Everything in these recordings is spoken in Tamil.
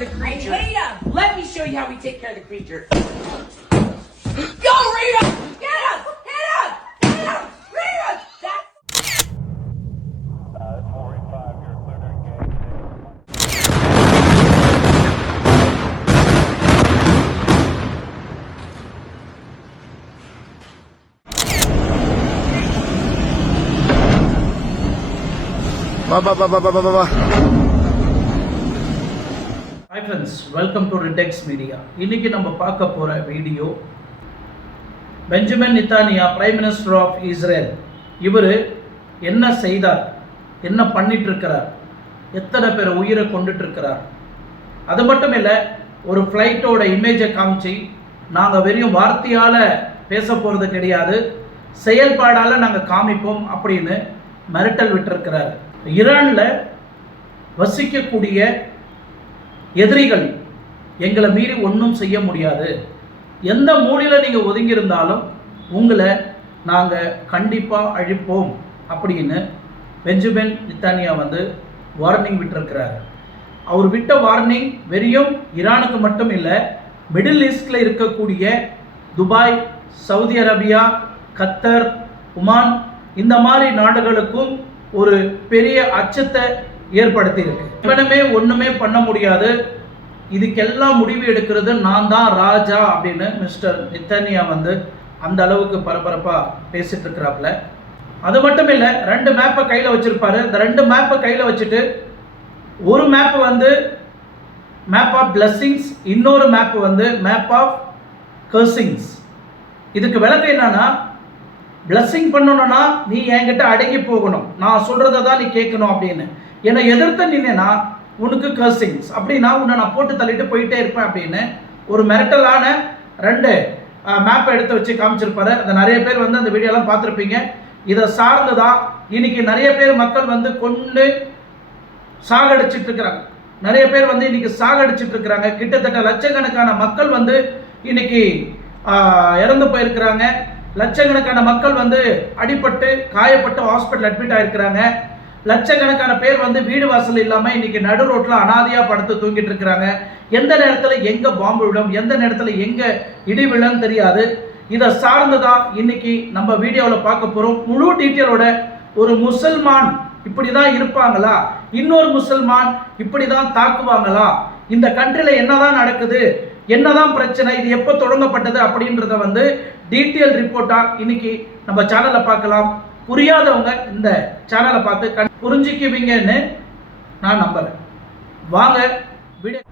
of the creature. I hate him. Let me show you how we take care of the creature. Go, Rita! Get him! Hit him! Hit him! Rita! That's... 45, you're clear to engage. Hi friends, welcome to Redex Media. இன்னைக்கு நம்ம பார்க்க போற video Benjamin Netanyahu prime minister of Israel. இவர் என்ன செய்தார், என்ன பண்ணிட்டு இருக்கிறார், எத்தனை பேர் உயிரை கொண்டுட்டு இருக்கிறார். அது மட்டும் இல்லை, ஒரு ஃப்ளைட்டோட இமேஜை காமிச்சு நாங்கள் வெறும் வார்த்தையால் பேச போகிறது கிடையாது, செயல்பாடால் நாங்கள் காமிப்போம் அப்படின்னு மிரட்டல் விட்டுருக்கிறார். ஈரானில் வசிக்கக்கூடிய எதிரிகள் எங்களை மீறி ஒன்றும் செய்ய முடியாது, எந்த மூலையில் நீங்கள் ஒதுங்கியிருந்தாலும் உங்களை நாங்கள் கண்டிப்பாக அழிப்போம் அப்படின்னு பெஞ்சமின் நெத்தன்யா வார்னிங் விட்டிருக்கிறார். அவர் விட்ட வார்னிங் வெறும் ஈரானுக்கு மட்டும் இல்லை, மிடில் ஈஸ்டில் இருக்கக்கூடிய துபாய், சவுதி அரேபியா, கத்தர், ஒமான் இந்த மாதிரி நாடுகளுக்கும் ஒரு பெரிய அச்சத்தை ஏற்படுத்தி இருக்கு. இவனுமே ஒண்ணுமே பண்ண முடியாது, இதுக்கெல்லாம் முடிவு எடுக்கிறது நான் தான் ராஜா அப்படின்னு மிஸ்டர் நெத்தன்யா அந்த அளவுக்கு பரபரப்பா பேசிட்டு இருக்கிறாப்ல. அது மட்டும் இல்லை, 2 மேப்பை கையில் வச்சிருப்பாரு. இந்த 2 மேப்பை கையில் வச்சுட்டு ஒரு மேப் மேப் ஆஃப் பிளஸ்ஸிங்ஸ், இன்னொரு மேப் மேப் ஆஃப் கர்சிங்ஸ். இதுக்கு விளக்கம் என்னன்னா, பிளஸ்ஸிங் பண்ணணும்னா நீ என்கிட்ட அடங்கி போகணும், நான் சொல்றதை தான் நீ கேட்கணும் அப்படின்னு. என்னை எதிர்த்து நின்னா உனக்கு கர்சிங்ஸ், அப்படின்னா உன்னை நான் போட்டு தள்ளிட்டு போயிட்டே இருப்பேன் அப்படின்னு ஒரு மிரட்டலான 2 மேப்பை எடுத்து வச்சு காமிச்சிருப்பாரு. அதை நிறைய பேர் அந்த வீடியோலாம் பார்த்துருப்பீங்க. இதை சார்ந்துதான் இன்னைக்கு நிறைய பேர் மக்கள் கொண்டு சாகடிச்சிட்டு இருக்கிறாங்க. நிறைய பேர் இன்னைக்கு சாகடிச்சிட்டு இருக்கிறாங்க. கிட்டத்தட்ட லட்சக்கணக்கான மக்கள் இன்னைக்கு இறந்து போயிருக்கிறாங்க. லட்சக்கணக்கான மக்கள் அடிபட்டு காயப்பட்டு ஹாஸ்பிட்டல் அட்மிட் ஆயிருக்கிறாங்க. லட்சக்கணக்கான பேர் வீடு வாசல் இல்லாமல் இன்னைக்கு நடு ரோட்டில் அனாதையா படுத்து தூங்கிட்டு இருக்கிறாங்க. எந்த நேரத்தில் எங்கே பாம்பு விடும், எந்த நேரத்தில் எங்கே இடி விழும் தெரியாது. இதை சார்ந்துதான் இன்னைக்கு நம்ம வீடியோவில் பார்க்க போகிறோம். முழு டீட்டெயிலோட ஒரு முசல்மான் இப்படி தான் இருப்பாங்களா, இன்னொரு முசல்மான் இப்படி தான் தாக்குவாங்களா, இந்த கண்ட்ரியில் என்னதான் நடக்குது, என்னதான் பிரச்சனை, இது எப்போ தொடங்கப்பட்டது அப்படின்றத டீட்டெயில் ரிப்போர்ட்டா இன்னைக்கு நம்ம சேனல்ல பார்க்கலாம். புரியாதவங்க இந்த சேனலை பார்த்து புரிஞ்சுக்குவீங்கன்னு நான் நம்புறேன். வாங்க வீடியோ.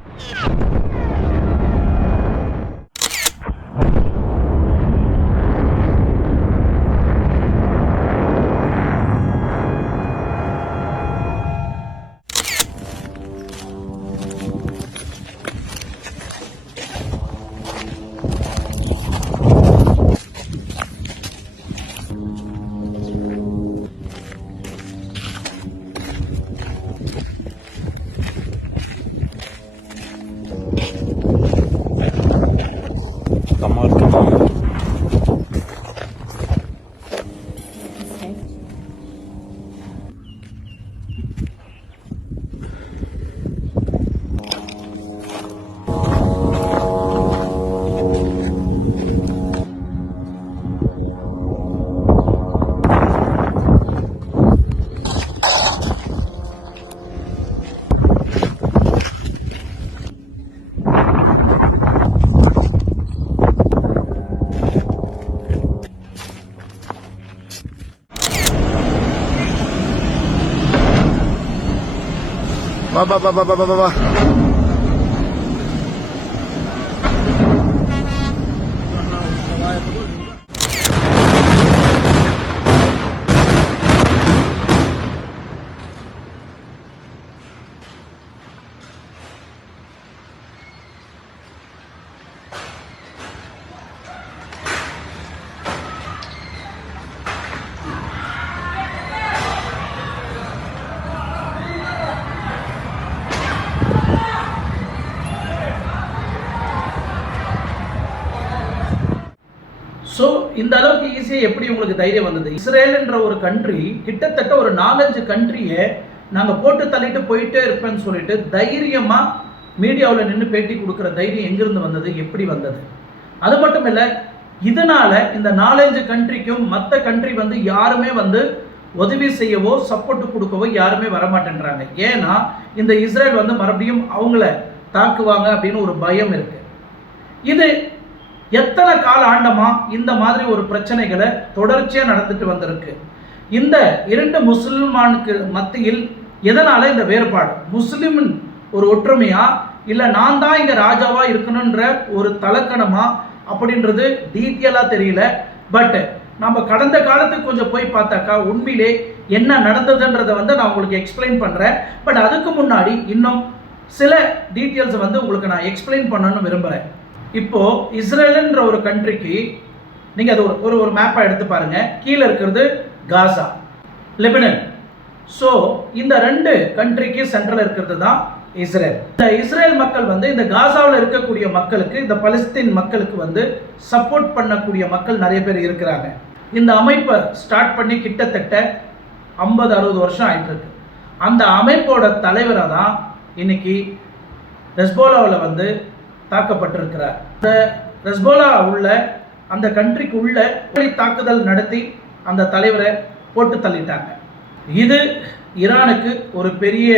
வா. ஸோ இந்த அளவுக்கு ஈஸியாக எப்படி உங்களுக்கு தைரியம் வந்தது? இஸ்ரேல்ன்ற ஒரு கண்ட்ரி கிட்டத்தட்ட ஒரு 4-5 கண்ட்ரியை நாங்கள் போட்டு தள்ளிட்டு போயிட்டே இருப்பேன்னு சொல்லிட்டு தைரியமாக மீடியாவில் நின்று பேட்டி கொடுக்குற தைரியம் எங்கிருந்து வந்தது, எப்படி வந்தது? அது மட்டும் இல்லை, இதனால இந்த 4-5 கண்ட்ரிக்கும் மற்ற கண்ட்ரி வந்து யாருமே வந்து உதவி செய்யவோ சப்போர்ட் கொடுக்கவோ யாருமே வரமாட்டேன்றாங்க. ஏன்னா இந்த இஸ்ரேல் வந்து மறுபடியும் அவங்கள தாக்குவாங்க அப்படின்னு ஒரு பயம் இருக்கு. இது எத்தனை கால ஆண்டமா இந்த மாதிரி ஒரு பிரச்சனைகளை தொடர்ச்சியாக நடந்துட்டு வந்திருக்கு. இந்த 2 முஸ்லிமானுக்கு மத்தியில் எதனால இந்த வேறுபாடு? முஸ்லிமின் ஒரு ஒற்றுமையா, இல்லை நான் தான் இங்கே ராஜாவா இருக்கணுன்ற ஒரு தலக்கணமா அப்படின்றது டீட்டெயிலாக தெரியல. பட் நம்ம கடந்த காலத்துக்கு கொஞ்சம் போய் பார்த்தாக்கா உண்மையிலே என்ன நடந்ததுன்றதை வந்து நான் உங்களுக்கு எக்ஸ்பிளைன் பண்ணுறேன். பட் அதுக்கு முன்னாடி இன்னும் சில டீட்டெயில்ஸை வந்து உங்களுக்கு நான் எக்ஸ்பிளைன் பண்ணணும்னு விரும்புகிறேன். இப்போது இஸ்ரேலுன்ற ஒரு கண்ட்ரிக்கு நீங்கள் அது ஒரு மேப்பாக எடுத்து பாருங்கள். கீழே இருக்கிறது காசா, லெபனன். ஸோ இந்த 2 கண்ட்ரிக்கு சென்ட்ரல் இருக்கிறது தான் இஸ்ரேல். இந்த இஸ்ரேல் மக்கள் வந்து இந்த காசாவில் இருக்கக்கூடிய மக்களுக்கு, இந்த பலஸ்தீன் மக்களுக்கு வந்து சப்போர்ட் பண்ணக்கூடிய மக்கள் நிறைய பேர் இருக்கிறாங்க. இந்த அமைப்பை ஸ்டார்ட் பண்ணி கிட்டத்தட்ட 50-60 வருஷம் ஆயிட்டு இருக்கு. அந்த அமைப்போட தலைவராக தான் இன்னைக்கு ஹெஸ்போலாவில் வந்து தாக்கப்பட்டிருக்கிறார். இந்த ஹெஸ்போலா உள்ள அந்த கண்ட்ரிக்கு உள்ள தாக்குதல் நடத்தி அந்த தலைவரை போட்டு தள்ளிட்டாங்க. இது ஈரானுக்கு ஒரு பெரிய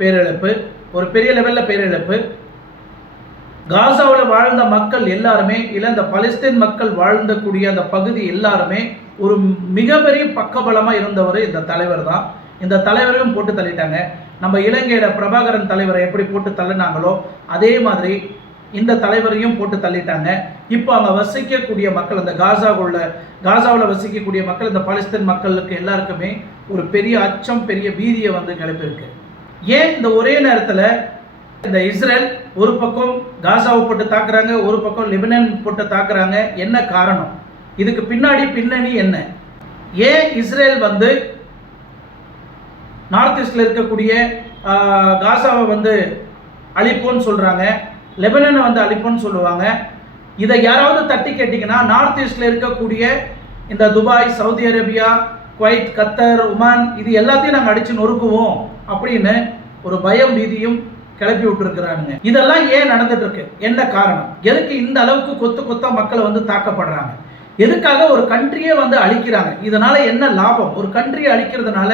பேரிழப்பு, ஒரு பெரிய லெவலில் பேரிழப்பு. காசாவில் வாழ்ந்த மக்கள் எல்லாருமே, இல்லை இந்த பலஸ்தீன் மக்கள் வாழ்ந்தக்கூடிய அந்த பகுதி எல்லாருமே ஒரு மிகப்பெரிய பக்கபலமாக இருந்தவர் இந்த தலைவர் தான். இந்த தலைவரையும் போட்டு தள்ளிட்டாங்க. நம்ம இலங்கையில் பிரபாகரன் தலைவரை எப்படி போட்டு தள்ளினாங்களோ அதே மாதிரி இந்த தலைவரையும் போட்டு தள்ளிட்டாங்க. இப்போ அங்கே வசிக்கக்கூடிய மக்கள், இந்த காசாவில் வசிக்கக்கூடிய மக்கள், இந்த பாலஸ்தீன் மக்களுக்கு எல்லாருக்குமே ஒரு பெரிய அச்சம், பெரிய பீதியை வந்து கிளப்பியிருக்கு. ஏன் இந்த ஒரே நேரத்தில் இந்த இஸ்ரேல் ஒரு பக்கம் காசாவை போட்டு தாக்குறாங்க, ஒரு பக்கம் லெபனான் போட்டு தாக்குறாங்க? என்ன காரணம்? இதுக்கு பின்னணி என்ன? ஏன் இஸ்ரேல் வந்து நார்த் ஈஸ்டில் இருக்கக்கூடிய காசாவை வந்து அழிப்போன்னு சொல்கிறாங்க, லெபனனை வந்து அழிப்போன்னு சொல்லுவாங்க? இதை யாராவது தட்டி கேட்டிங்கன்னா நார்த் ஈஸ்டில் இருக்கக்கூடிய இந்த துபாய், சவுதி அரேபியா, குவைத், கத்தர், ஒமான் இது எல்லாத்தையும் நாங்கள் அடித்து நொறுக்குவோம் அப்படின்னு ஒரு பயம் பீதியும் கிளப்பி விட்டுருக்கிறானுங்க. இதெல்லாம் ஏன் நடந்துட்டு இருக்கு? என்ன காரணம்? எதுக்கு இந்த அளவுக்கு கொத்து கொத்தா மக்களை வந்து தாக்கப்படுறாங்க? எதுக்காக ஒரு கண்ட்ரியே வந்து அழிக்கிறாங்க? இதனால என்ன லாபம்? ஒரு கண்ட்ரியை அழிக்கிறதுனால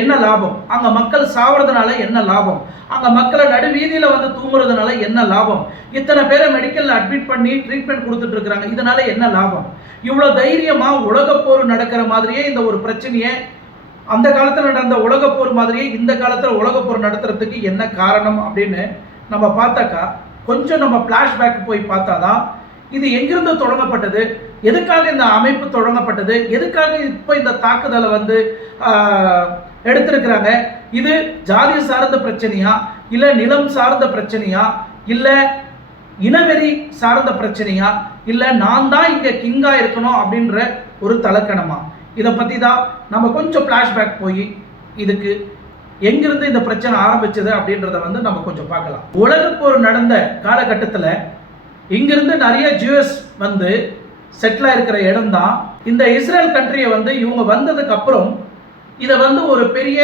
என்ன லாபம்? அங்கே மக்கள் சாவறதுனால என்ன லாபம்? அங்கே மக்களை நடுவீதியில் வந்து தூங்குறதுனால என்ன லாபம்? இத்தனை பேரை மெடிக்கலில் அட்மிட் பண்ணி ட்ரீட்மெண்ட் கொடுத்துட்டு இருக்கிறாங்க, இதனால என்ன லாபம்? இவ்வளோ தைரியமாக உலகப்போர் நடக்கிற மாதிரியே இந்த ஒரு பிரச்சனையை, அந்த காலத்தில் நடந்த உலகப்போர் மாதிரியே இந்த காலத்தில் உலகப்போர் நடத்துறதுக்கு என்ன காரணம் அப்படின்னு நம்ம பார்த்தாக்கா, கொஞ்சம் நம்ம ஃப்ளாஷ்பேக் போய் பார்த்தாதான் இது எங்கிருந்து தொடங்கப்பட்டது, எதுக்காக இந்த அமைப்பு தொடங்கப்பட்டது, எதுக்காக இப்போ இந்த தாக்குதலை வந்து எடுத்திருக்கிறாங்க? இது ஜாதி சார்ந்த பிரச்சனையா, இல்லை நிலம் சார்ந்த பிரச்சனையா, இல்லை இனவெறி சார்ந்த பிரச்சனையா, இல்லை நான் தான் இங்கே கிங்காக இருக்கணும் அப்படின்ற ஒரு தலக்கணமா? இதை பற்றி தான் நம்ம கொஞ்சம் ஃப்ளாஷ்பேக் போய் இதுக்கு எங்கிருந்து இந்த பிரச்சனை ஆரம்பிச்சது அப்படின்றத வந்து நம்ம கொஞ்சம் பார்க்கலாம். உலகப்போர் நடந்த காலகட்டத்தில் இங்கிருந்து நிறைய ஜூஸ் வந்து செட்டில் இருக்கிற இடம் தான் இந்த இஸ்ரேல் கண்ட்ரியை வந்து இவங்க வந்ததுக்கு அப்புறம் இதை வந்து ஒரு பெரிய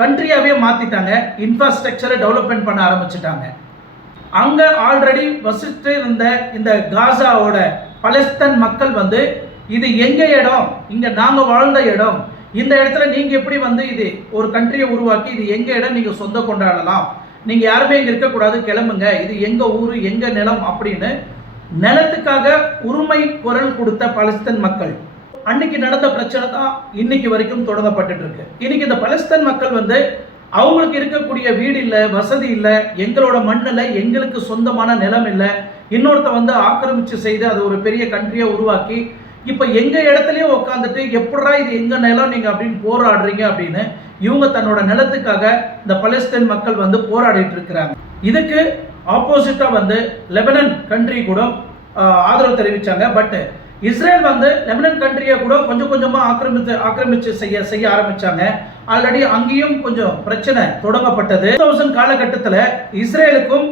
கண்ட்ரியாகவே மாற்றிட்டாங்க. இன்ஃப்ராஸ்ட்ரக்சரை டெவலப்மெண்ட் பண்ண ஆரம்பிச்சிட்டாங்க. அங்கே ஆல்ரெடி வசித்து இருந்த இந்த காசாவோட பலஸ்தீன் மக்கள் வந்து இது எங்கள் இடம், இங்கே நாங்கள் வாழ்ந்த இடம், இந்த இடத்துல நீங்கள் எப்படி வந்து இது ஒரு கண்ட்ரியை உருவாக்கி இது எங்கள் இடம், நீங்கள் சொந்த கொண்டாடலாம், நீங்கள் யாருமே இங்கே இருக்கக்கூடாது, கிளம்புங்க, இது எங்கள் ஊர், எங்கள் நிலம் அப்படின்னு நிலத்துக்காக உரிமை குரல் கொடுத்த பலஸ்தீன் மக்கள். அன்னைக்கு நடந்த பிரச்சனை தான் இன்னைக்கு வரைக்கும் தொடங்கப்பட்டு இருக்கு. இன்னைக்கு இந்த பலஸ்தீன் மக்கள் வந்து அவங்களுக்கு இருக்கக்கூடிய வீடு இல்லை, வசதி இல்லை, எங்களோட மண்ணில் எங்களுக்கு சொந்தமான நிலம் இல்லை, இன்னொருத்த வந்து ஆக்கிரமிச்சு செய்து அது ஒரு பெரிய கண்ட்ரியை உருவாக்கி இப்போ எங்கள் இடத்துலையே உட்காந்துட்டு எப்படா இது எங்கள் நிலம் நீங்கள் அப்படின்னு போராடுறீங்க அப்படின்னு இவங்க தன்னோட நிலத்துக்காக இந்த பலஸ்தீன் மக்கள் வந்து போராடிட்டு இருக்கிறாங்க. இதுக்கு ஆப்போசிட்டாக வந்து லெபனன் கண்ட்ரி கூட ஆதரவு தெரிவித்தாங்க. பட் இஸ்ரேல் வந்து லெபனன் கண்ட்ரியை கூட கொஞ்சம் கொஞ்சமாக ஆக்கிரமிச்சு செய்ய ஆரம்பித்தாங்க. ஆல்ரெடி அங்கேயும் கொஞ்சம் பிரச்சனை தொடங்கப்பட்டது. 2000 காலகட்டத்தில் இஸ்ரேலுக்கும்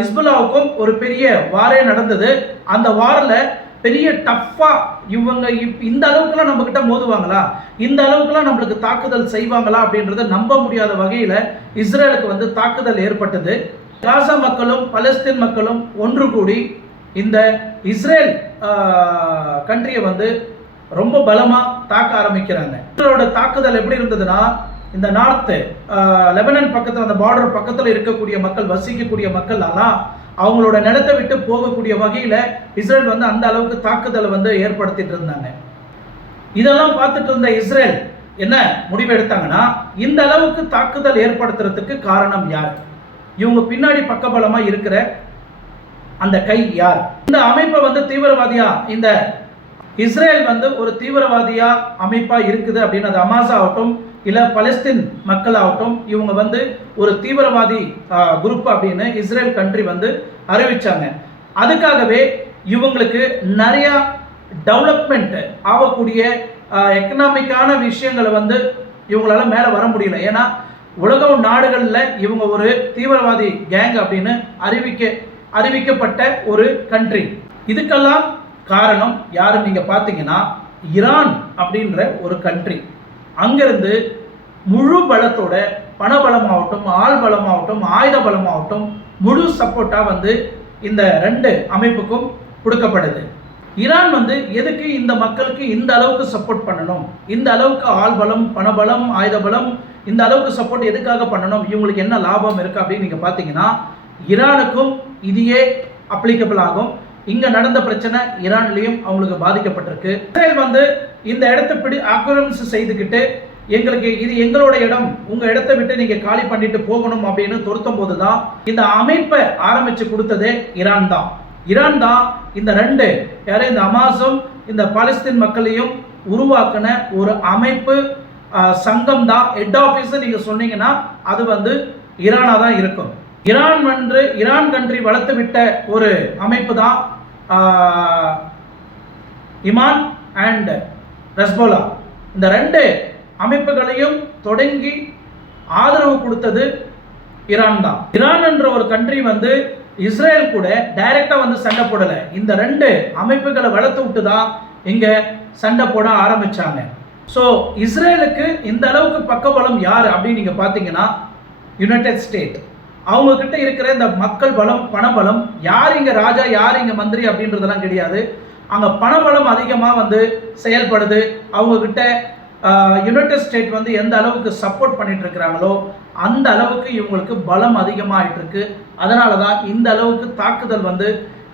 ஹிஸ்புல்லாவுக்கும் ஒரு பெரிய வாரே நடந்தது. அந்த வாரில் பெரிய டஃப்பா இவங்க இந்த அளவுக்குலாம் நம்ம கிட்ட மோதுவாங்களா, இந்த அளவுக்குலாம் நம்மளுக்கு தாக்குதல் செய்வாங்களா அப்படின்றத நம்ப முடியாத வகையில் இஸ்ரேலுக்கு வந்து தாக்குதல் ஏற்பட்டது. காசா மக்களும் பலஸ்தீன் மக்களும் ஒன்று கூடி இந்த இஸ்ரேல் கண்ட்ரியை வந்து ரொம்ப பலமா தாக்க ஆரம்பிக்கிறாங்க. இஸ்ரேலோட தாக்குதல் எப்படி இருந்ததுன்னா, இந்த நார்த்து லெபனன் பக்கத்தில் அந்த பார்டர் பக்கத்தில் இருக்கக்கூடிய மக்கள், வசிக்கக்கூடிய மக்கள் எல்லாம் அவங்களோட நிலத்தை விட்டு போகக்கூடிய வகையில் இஸ்ரேல் வந்து அந்த அளவுக்கு தாக்குதலை வந்து ஏற்படுத்திட்டு இருந்தாங்க. இதெல்லாம் பார்த்துட்டு இருந்த இஸ்ரேல் என்ன முடிவு எடுத்தாங்கன்னா, இந்த அளவுக்கு தாக்குதல் ஏற்படுத்துறதுக்கு காரணம் யார், இவங்க பின்னாடி பக்கபலமா இருக்கிற அந்த கை யார், இந்த அமைப்பை வந்து தீவிரவாதியா, இந்த இஸ்ரேல் வந்து ஒரு தீவிரவாதியா அமைப்பா இருக்குது அப்படின்னு அது ஹமாஸ் ஆகட்டும் இல்லை பலஸ்தீன் மக்கள் ஆகட்டும், இவங்க வந்து ஒரு தீவிரவாதி குரூப் அப்படின்னு இஸ்ரேல் கண்ட்ரி வந்து அறிவிச்சாங்க. அதுக்காகவே இவங்களுக்கு நிறைய டெவலப்மெண்ட் ஆகக்கூடிய எக்கனாமிக்கான விஷயங்களை வந்து இவங்களால மேலே வர முடியல. ஏன்னா உலக நாடுகளில் இவங்க ஒரு தீவிரவாதி கேங் அப்படின்னு அறிவிக்கப்பட்ட ஒரு கண்ட்ரி. இதுக்கெல்லாம் காரணம் யாரு நீங்க பார்த்தீங்கன்னா, ஈரான் அப்படின்ற ஒரு கண்ட்ரி. அங்கிருந்து முழு பலத்தோட பணபலமாகட்டும், ஆள் பலமாகட்டும், ஆயுத பலமாகட்டும் முழு சப்போர்ட்டா வந்து இந்த ரெண்டு அமைப்புக்கும் கொடுக்கப்படுது. ஈரான் வந்து எதுக்கு இந்த மக்களுக்கு இந்த அளவுக்கு சப்போர்ட் பண்ணணும், இந்த அளவுக்கு ஆள் பலம், பணபலம், ஆயுத பலம், இந்த அளவுக்கு சப்போர்ட் எதுக்காக பண்ணணும், இவங்களுக்கு என்ன லாபம் இருக்கு அப்படின்னு நீங்க பார்த்தீங்கன்னா, ஈரானுக்கும் இதையே அப்ளிகபிள் ஆகும். இங்க நடந்த பிரச்சனை ஈரான்லயும் அவங்களுக்கு பாதிக்கப்பட்டிருக்கு. இஸ்ரேல் வந்து இந்த இடத்தை ஆக்கிரமிப்பு செய்துக்கிட்டு, எங்களுக்கு இது எங்களோட இடம், உங்க இடத்தை விட்டு நீங்க காலி பண்ணிட்டு போகணும் அப்படின்னு துரத்தும் போதுதான் இந்த அமைப்பை ஆரம்பிச்சு கொடுத்ததே ஈரான் தான். ஈரான் தான் இந்த ரெண்டு இந்த ஹமாஸும் இந்த பாலஸ்தீன் மக்களையும் உருவாக்கின ஒரு அமைப்பு சங்கம் தான். ஹெட் ஆஃபீஸ் நீங்க சொன்னீங்கன்னா அது வந்து ஈரானா தான் இருக்கும். ஈரான் கண்ட்ரி வளர்த்து விட்ட ஒரு அமைப்பு தான் இமான் அண்ட் ஹெஸ்போலா. இந்த ரெண்டு அமைப்புகளையும் தொடங்கி ஆதரவு கொடுத்தது ஈரான் தான். ஈரான் என்ற ஒரு கண்ட்ரி வந்து இஸ்ரேல் கூட டைரக்டா வந்து சண்டை போடல, இந்த ரெண்டு அமைப்புகளை வளர்த்து விட்டு தான் இங்க சண்டை போட ஆரம்பிச்சாங்க. ஸோ இஸ்ரேலுக்கு இந்த அளவுக்கு பக்கபலம் யார் அப்படின்னு நீங்க பார்த்தீங்கன்னா, யுனைடெட் ஸ்டேட். அவங்க கிட்ட இருக்கிற இந்த மக்கள் பலம், பணபலம், யார் இங்க ராஜா யார் இங்க மந்திரி அப்படின்றதெல்லாம் கிடையாது. அங்க பணபலம் அதிகமா வந்து செயல்படுது. அவங்க கிட்ட யுனைடெட் ஸ்டேட் வந்து எந்த அளவுக்கு சப்போர்ட் பண்ணிட்டு இருக்கிறாங்களோ அந்த அளவுக்கு இவங்களுக்கு பலம் அதிகமாயிட்டு இருக்கு. அதனால தான் இந்த அளவுக்கு தாக்குதல் வந்து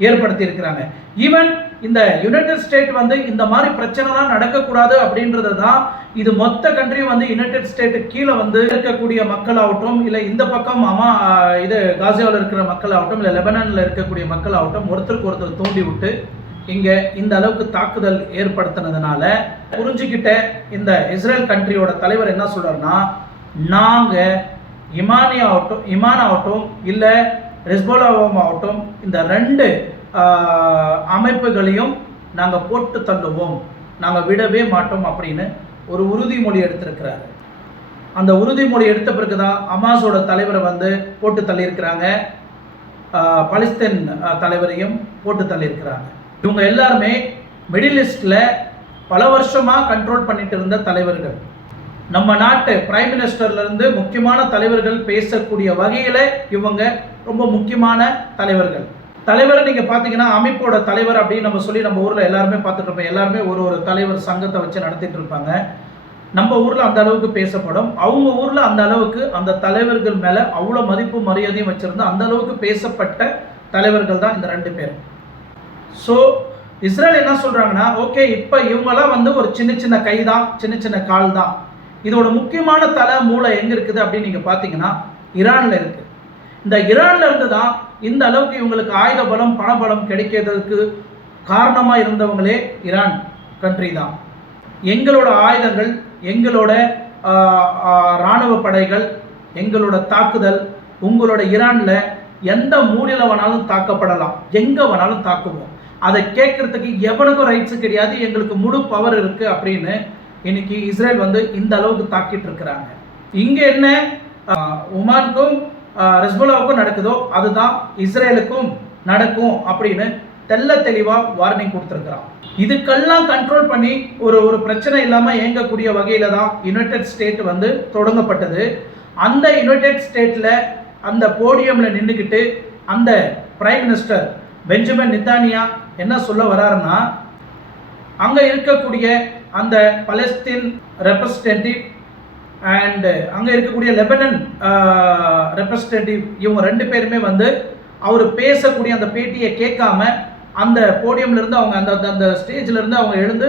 ஏற்படுத்தி இருக்கிறாங்க. ஈவன் இந்த யுனைடெட் ஸ்டேட் வந்து இந்த மாதிரி பிரச்சனைலாம் நடக்கக்கூடாது அப்படின்றது தான் இது மொத்த கண்ட்ரி வந்து யுனைடெட் ஸ்டேட்டு கீழே வந்து இருக்கக்கூடிய மக்களாகட்டும், இல்லை இந்த பக்கம் இது காசாவில் இருக்கிற மக்களாகட்டும், இல்லை லெபனானில் இருக்கக்கூடிய மக்களாகட்டும் ஒருத்தருக்கு ஒருத்தர் தூண்டி விட்டு இங்கே இந்த அளவுக்கு தாக்குதல் ஏற்படுத்தினதுனால புரிஞ்சுக்கிட்ட இந்த இஸ்ரேல் கண்ட்ரியோட தலைவர் என்ன சொல்றாருன்னா, நாங்கள் இமான் ஆகட்டும் இல்லை ஹெஸ்போலாவும் ஆகட்டும் இந்த ரெண்டு அமைப்புகளையும் நாங்கள் போட்டு தள்ளுவோம், நாங்கள் விடவே மாட்டோம் அப்படின்னு ஒரு உறுதிமொழி எடுத்திருக்கிறாரு. அந்த உறுதிமொழி எடுத்த பிறகு தான் ஹமாஸோட தலைவரை வந்து போட்டு தள்ளியிருக்கிறாங்க, பாலஸ்தீன் தலைவரையும் போட்டு தள்ளியிருக்கிறாங்க. இவங்க எல்லாருமே மிடில் ஈஸ்டில் பல வருஷமாக கண்ட்ரோல் பண்ணிட்டு இருந்த தலைவர்கள். நம்ம நாட்டு பிரைம் மினிஸ்டர்லேருந்து முக்கியமான தலைவர்கள் பேசக்கூடிய வகையில் இவங்க ரொம்ப முக்கியமான தலைவர்கள். தலைவரை நீங்கள் பார்த்தீங்கன்னா அமைப்போட தலைவர் அப்படின்னு நம்ம சொல்லி நம்ம ஊரில் எல்லாருமே பார்த்துட்டு இருப்போம். எல்லாருமே ஒரு தலைவர் சங்கத்தை வச்சு நடத்திட்டு இருப்பாங்க. நம்ம ஊரில் அந்த அளவுக்கு பேசப்படும், அவங்க ஊரில் அந்த அளவுக்கு அந்த தலைவர்கள் மேலே அவ்வளோ மதிப்பு மரியாதையும் வச்சுருந்து அந்த அளவுக்கு பேசப்பட்ட தலைவர்கள் தான் இந்த ரெண்டு பேரும். ஸோ இஸ்ரேல் என்ன சொல்கிறாங்கன்னா, ஓகே இப்போ இவங்கெல்லாம் வந்து ஒரு சின்ன கை தான், சின்ன கால் தான், இதோட முக்கியமான தலை மூளை எங்கே இருக்குது அப்படின்னு நீங்கள் பார்த்தீங்கன்னா ஈரானில் இருக்குது. இந்த ஈரான்ல இருந்து தான் இந்த அளவுக்கு இவங்களுக்கு ஆயுத பலம், பணபலம் கிடைக்கிறதுக்கு காரணமாக இருந்தவங்களே ஈரான் கண்ட்ரி தான். எங்களோட ஆயுதங்கள், எங்களோட இராணுவ படைகள், எங்களோட தாக்குதல் உங்களோட ஈரானில் எந்த மூலையில் வேணாலும் தாக்கப்படலாம், எங்கே வேணாலும் தாக்குவோம், அதை கேட்கறதுக்கு எவனுக்கும் ரைட்ஸு கிடையாது, எங்களுக்கு முழு பவர் இருக்குது அப்படின்னு இன்னைக்கு இஸ்ரேல் வந்து இந்த அளவுக்கு தாக்கிட்டு இருக்கிறாங்க. இங்கே என்ன ஒமானுக்கும் ஹெஸ்போலாவுக்கும் நடக்குதோ அதுதான் இஸ்ரேலுக்கும் நடக்கும் அப்படின்னு தெள்ள தெளிவா வார்னிங் கொடுத்துருக்கிறான். இதுக்கெல்லாம் கண்ட்ரோல் பண்ணி ஒரு பிரச்சனை இல்லாமல் இயங்கக்கூடிய வகையில தான் யுனைடெட் ஸ்டேட் வந்து தொடங்கப்பட்டது. அந்த யுனைடெட் ஸ்டேட்ல அந்த போடியம்ல நின்றுக்கிட்டு அந்த பிரைம் மினிஸ்டர் பெஞ்சமின் நெத்தன்யா என்ன சொல்ல வராருன்னா, அங்க இருக்கக்கூடிய அந்த பலஸ்தீன் ரெப்ரசன்டேட்டிவ் அண்ட் அங்க இருக்கக்கூடிய லெபனன் ரெப்ரசன்டேட்டிவ் இவங்க 2 பேருமே வந்து அவர் பேசக்கூடிய அந்த பேட்டியை கேட்காம அந்த போடியம்ல இருந்து அவங்க அந்த ஸ்டேஜ்ல இருந்து அவங்க எழுந்து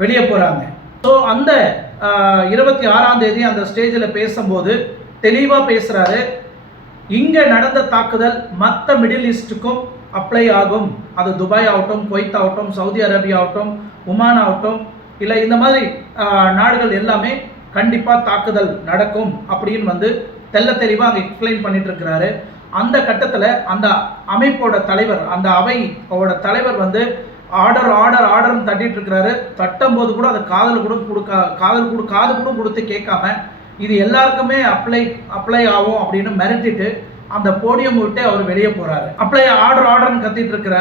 வெளியே போறாங்க. ஸோ அந்த 26ஆம் தேதி அந்த ஸ்டேஜில் பேசும்போது தெளிவாக பேசுறாரு. இங்க நடந்த தாக்குதல் மற்ற மிடில் ஈஸ்டுக்கும் அப்ளை ஆகும். அது துபாய் ஆகட்டும், குவைத் ஆகட்டும், சவுதி அரேபியா ஆகட்டும், ஒமான் ஆகட்டும், இல்லை இந்த மாதிரி நாடுகள் எல்லாமே கண்டிப்பாக தாக்குதல் நடக்கும் அப்படின்னு வந்து தெள்ள தெளிவாக அங்கே எக்ஸ்பிளைன் பண்ணிட்டு இருக்கிறாரு. அந்த கட்டத்தில் அந்த அமைப்போட தலைவர், அந்த அவையோட தலைவர் வந்து ஆர்டர்னு தட்டிட்டு இருக்கிறாரு. தட்டும் போது கூட அதை காது கூட கொடுத்து கேட்காம இது எல்லாருக்குமே அப்ளை ஆகும் அப்படின்னு மிரட்டிட்டு அந்த போடியம் விட்டு அவர் வெளியே போறாரு. ஆர்டர்னு கத்திட்டு இருக்கிற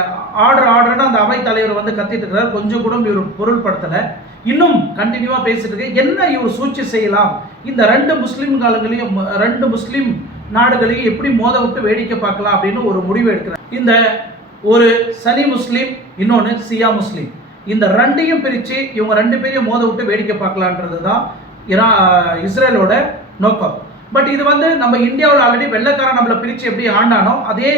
ஆர்டர்னு அந்த அவை தலைவர் வந்து கத்திட்டு இருக்கிறார். கொஞ்சம் கூட இவர் பொருள்படுத்தல. இன்னும் கண்டினியூவா பேசிட்டு இருக்கு. என்ன இவர் சூழ்ச்சி செய்யலாம், இந்த 2 முஸ்லீம் நாடுகளையும் எப்படி மோத விட்டு வேடிக்கை பார்க்கலாம் அப்படின்னு ஒரு முடிவு எடுக்கிறார். இந்த ஒரு சனி முஸ்லீம், இன்னொன்று சியா முஸ்லீம், இந்த 2ஐயும் பிரித்து இவங்க 2 பேரையும் மோத விட்டு வேடிக்கை பார்க்கலான்றது தான் இஸ்ரேலோட நோக்கம். பட் இது வந்து நம்ம இந்தியாவில் ஆல்ரெடி வெள்ளைக்காரன் நம்மளை பிரித்து எப்படி ஆண்டானோ அதே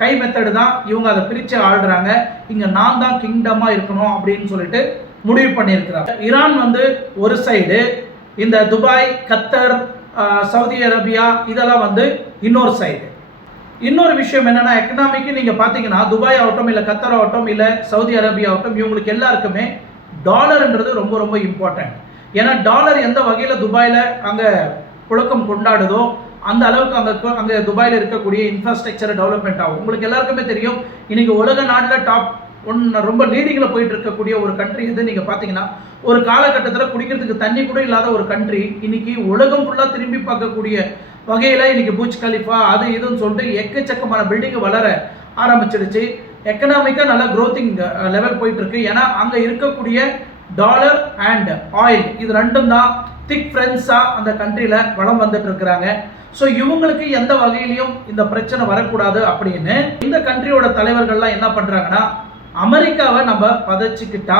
கை மெத்தடு தான் இவங்க அதை பிரித்து ஆள்றாங்க. இங்கே நான் தான் கிங்டமாக இருக்கணும் அப்படின்னு சொல்லிட்டு முடிவு பண்ணியிருக்கிறாங்க. ஈரான் வந்து ஒரு சைடு, இந்த துபாய், கத்தர், சவுதி அரேபியா இதெல்லாம் வந்து இன்னொரு சைடு. இன்னொரு விஷயம் என்னன்னா, எக்கனாமிக்கு நீங்கள் பார்த்தீங்கன்னா துபாய் ஆகட்டும், இல்லை கத்தர் ஆகட்டும், இல்லை சவுதி அரேபியா ஆகட்டும், இவங்களுக்கு எல்லாருக்குமே டாலர்ன்றது ரொம்ப ரொம்ப இம்பார்ட்டன்ட். ஏன்னா டாலர் எந்த வகையில் துபாயில் அங்கே புழக்கம் கொண்டாடுதோ அந்த அளவுக்கு அங்கே துபாயில் இருக்கக்கூடிய இன்ஃப்ராஸ்ட்ரக்சர் டெவலப்மெண்ட் ஆகும். உங்களுக்கு எல்லாருக்குமே தெரியும், இன்னைக்கு உலக நாட்டில் டாப் 1 ரொம்ப லீடிங்கில் போயிட்டு இருக்கக்கூடிய ஒரு கண்ட்ரி எது நீங்கள் பார்த்தீங்கன்னா, ஒரு காலகட்டத்தில் குடிக்கிறதுக்கு தண்ணி கூட இல்லாத ஒரு கண்ட்ரி இன்னைக்கு உலகம் ஃபுல்லாக திரும்பி பார்க்கக்கூடிய வகையில் இன்னைக்கு பூஜ் கலிஃபா அது இதுன்னு சொல்லிட்டு எக்கச்சக்கமான பில்டிங் வளர ஆரம்பிச்சிடுச்சு. எக்கனாமிக்காக நல்லா க்ரோத்திங் லெவல் போயிட்டு இருக்கு. ஏன்னா அங்கே இருக்கக்கூடிய டாலர் அண்ட் ஆயில் இது 2ம் தான் திக் ஃப்ரெண்ட்ஸாக அந்த கண்ட்ரியில் வளம் வந்துட்டு இருக்கிறாங்க. ஸோ இவங்களுக்கு எந்த வகையிலையும் இந்த பிரச்சனை வரக்கூடாது அப்படின்னு இந்த கண்ட்ரியோட தலைவர்கள்லாம் என்ன பண்ணுறாங்கன்னா, அமெரிக்காவை நம்ம பதைச்சிக்கிட்டா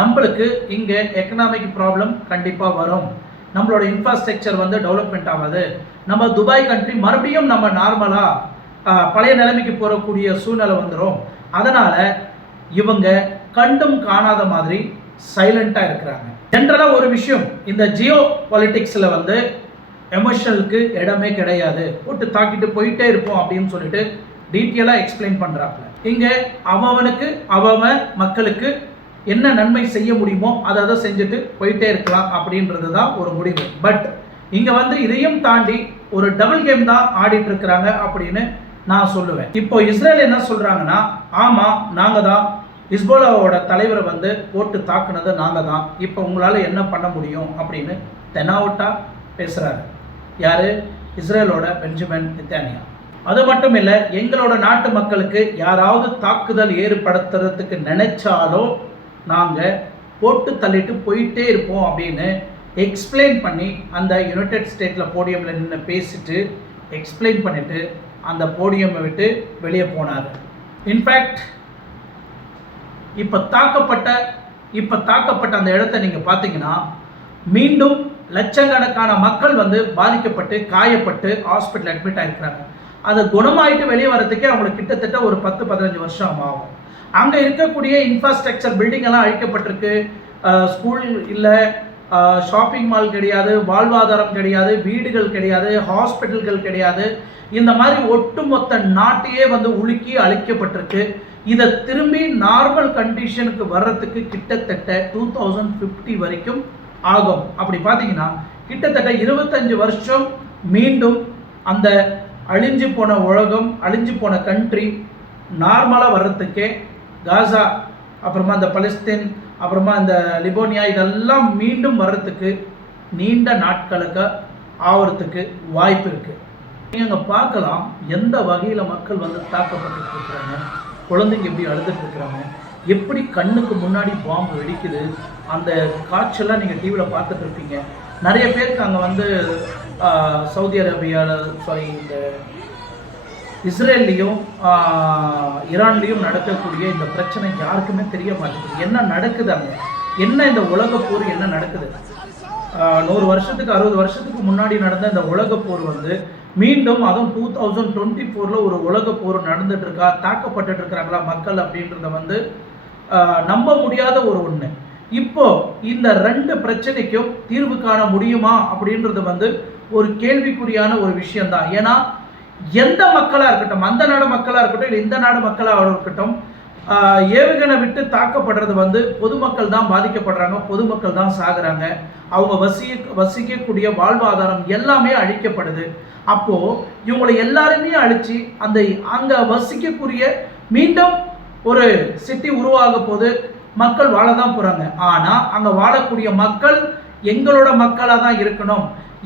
நம்மளுக்கு இங்கே எக்கனாமிக் ப்ராப்ளம் கண்டிப்பாக வரும், நம்மளோட இன்ஃப்ராஸ்ட்ரக்சர் வந்து டெவலப்மெண்ட் ஆகாது, நம்ம துபாய் கண்ட்ரி மறுபடியும் நம்ம நார்மலாக பழைய நிலைமைக்கு போகக்கூடிய சூழ்நிலை வந்துடும். அதனால் இவங்க கண்டும் காணாத மாதிரி சைலண்டாக இருக்கிறாங்க. ஜென்ரலாக ஒரு விஷயம், இந்த ஜியோ பாலிட்டிக்ஸில் வந்து எமோஷனலுக்கு இடமே கிடையாது, போட்டு தாக்கிட்டு போயிட்டே இருப்போம் அப்படின்னு சொல்லிட்டு டீட்டெயிலாக எக்ஸ்பிளைன் பண்ணுறாங்க. இங்கே அவனுக்கு மக்களுக்கு என்ன நன்மை செய்ய முடியுமோ அதை செஞ்சுட்டு போயிட்டே இருக்கலாம் அப்படின்றது தான் ஒரு முடிவு. பட் இங்கே வந்து இதையும் தாண்டி ஒரு டபுள் கேம் தான் ஆடிட்டு இருக்கிறாங்க அப்படின்னு நான் சொல்லுவேன். இப்போ இஸ்ரேல் என்ன சொல்கிறாங்கன்னா, ஆமாம் நாங்கள் தான் ஹிஸ்போலாவோட தலைவரை வந்து போட்டு தாக்குனது நாங்கள் தான், இப்போ உங்களால் என்ன பண்ண முடியும் அப்படின்னு தெனாவட்டா பேசுகிறாரு. யார்? இஸ்ரேலோட பெஞ்சமின் நெத்தன்யா. அது மட்டும் இல்லை, எங்களோட நாட்டு மக்களுக்கு யாராவது தாக்குதல் ஏற்படுத்துறதுக்கு நினைச்சாலோ நாங்கள் போட்டு தள்ளிட்டு போயிட்டே இருப்போம் அப்படின்னு எக்ஸ்பிளைன் பண்ணி அந்த யுனைடெட் ஸ்டேட்டில் போடியமில் நின்று பேசிட்டு எக்ஸ்பிளைன் பண்ணிவிட்டு அந்த போடியமை விட்டு வெளியே போனார். இன்ஃபேக்ட் இப்போ தாக்கப்பட்ட அந்த இடத்த நீங்கள் பார்த்தீங்கன்னா, மீண்டும் லட்சக்கணக்கான மக்கள் வந்து பாதிக்கப்பட்டு காயப்பட்டு ஹாஸ்பிட்டல் அட்மிட் ஆகிருக்கிறாங்க. அதை குணமாயிட்டு வெளியே வரதுக்கே அவங்களுக்கு கிட்டத்தட்ட ஒரு 10-15 வருஷம் ஆகும். அங்கே இருக்கக்கூடிய இன்ஃப்ராஸ்ட்ரக்சர் பில்டிங் எல்லாம் அழிக்கப்பட்டிருக்கு. ஸ்கூல் இல்லை, ஷாப்பிங் மால் கிடையாது, வாழ்வாதாரம் கிடையாது, வீடுகள் கிடையாது, ஹாஸ்பிட்டல்கள் கிடையாது. இந்த மாதிரி ஒட்டுமொத்த நாட்டையே வந்து உலுக்கி அழிக்கப்பட்டிருக்கு. இதை திரும்பி நார்மல் கண்டிஷனுக்கு வர்றதுக்கு கிட்டத்தட்ட 2050 வரைக்கும் ஆகும். அப்படி பார்த்தீங்கன்னா கிட்டத்தட்ட 25 வருஷம் மீண்டும் அந்த அழிஞ்சு போன உலகம், அழிஞ்சு போன கண்ட்ரி நார்மலாக வர்றதுக்கே காசா, அப்புறமா இந்த பலஸ்தீன், அப்புறமா இந்த லிபோனியா இதெல்லாம் மீண்டும் வர்றதுக்கு நீண்ட நாட்களுக்கு ஆகிறதுக்கு வாய்ப்பு இருக்குது. நீங்கள் பார்க்கலாம் எந்த வகையில் மக்கள் வந்து தாக்கப்பட்டு இருக்கிறாங்க. குழந்தைங்க எப்படி அழுதுட்டு இருக்கிறாங்க, எப்படி கண்ணுக்கு முன்னாடி பாம்பு வெடிக்குது, அந்த காட்சியெல்லாம் நீங்கள் டிவியில் பார்த்துட்டு இருப்பீங்க. நிறைய பேருக்கு அங்கே வந்து சவுதி அரேபியாவில் இந்த இஸ்ரேல்லையும் ஈரான்லேயும் நடக்கக்கூடிய இந்த பிரச்சனை யாருக்குமே தெரிய மாட்டேங்குது. என்ன நடக்குது அங்கே, என்ன இந்த உலகப் போர் என்ன நடக்குது? 100 வருஷத்துக்கு 60 வருஷத்துக்கு முன்னாடி நடந்த இந்த உலகப் போர் வந்து மீண்டும் அதுவும் 2024 ஒரு உலகப் போர் நடந்துட்டு இருக்கா, தாக்கப்பட்டு இருக்கிறாங்களா மக்கள் அப்படின்றத வந்து நம்ப முடியாத ஒரு ஒன்று. இப்போ இந்த 2 பிரச்சனைக்கும் தீர்வு காண முடியுமா அப்படின்றது வந்து ஒரு கேள்விக்குறியான ஒரு விஷயம்தான். ஏன்னா எந்த மக்களாக இருக்கட்டும், அந்த நாடு மக்களாக இருக்கட்டும் இல்லை இந்த நாடு மக்களாக இருக்கட்டும், ஏவுகணை விட்டு தாக்கப்படுறது வந்து பொதுமக்கள் தான் பாதிக்கப்படுறாங்க, பொதுமக்கள் தான் சாகுறாங்க, அவங்க வசிக்கக்கூடிய வாழ்வாதாரம் எல்லாமே அழிக்கப்படுது. அப்போது இவங்களை எல்லாருமே அழித்து அந்த அங்கே வசிக்கக்கூடிய மீண்டும் ஒரு சிட்டி உருவாக போது மக்கள் வாழ தான் போகிறாங்க. ஆனால் அங்கே வாழக்கூடிய மக்கள் எங்களோட மக்களாக தான் இருக்கணும்,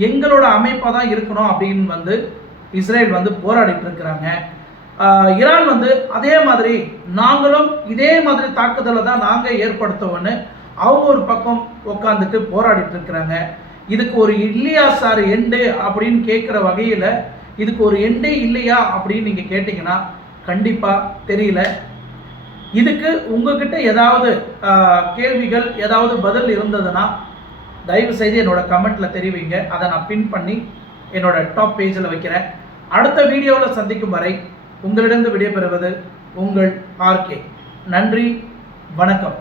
எங்களோட அமைப்பாக தான் இருக்கணும் அப்படின்னு வந்து இஸ்ரேல் வந்து போராடிட்டு இருக்கிறாங்க. ஈரான் வந்து அதே மாதிரி நாங்களும் இதே மாதிரி தாக்குதலை தான் நாங்கள் ஏற்படுத்துவோன்னு அவங்க ஒரு பக்கம் உட்காந்துட்டு போராடிட்டு இருக்கிறாங்க. இதுக்கு ஒரு இல்லையா சார் எண்டு அப்படின்னு கேட்குற வகையில் இதுக்கு ஒரு எண்டே இல்லையா அப்படின்னு நீங்கள் கேட்டிங்கன்னா கண்டிப்பாக தெரியல. இதுக்கு உங்ககிட்ட ஏதாவது கேள்விகள் ஏதாவது பதில் இருந்ததுன்னா தயவு செய்து என்னோட கமெண்ட்டில் தெரிவிங்க. அதை நான் பின் பண்ணி என்னோட டாப் பேஜில் வைக்கிறேன். அடுத்த வீடியோவில் சந்திக்கும் வரை உங்களிடம் விடைபெறுவது உங்கள் ஆர்கே. நன்றி, வணக்கம்.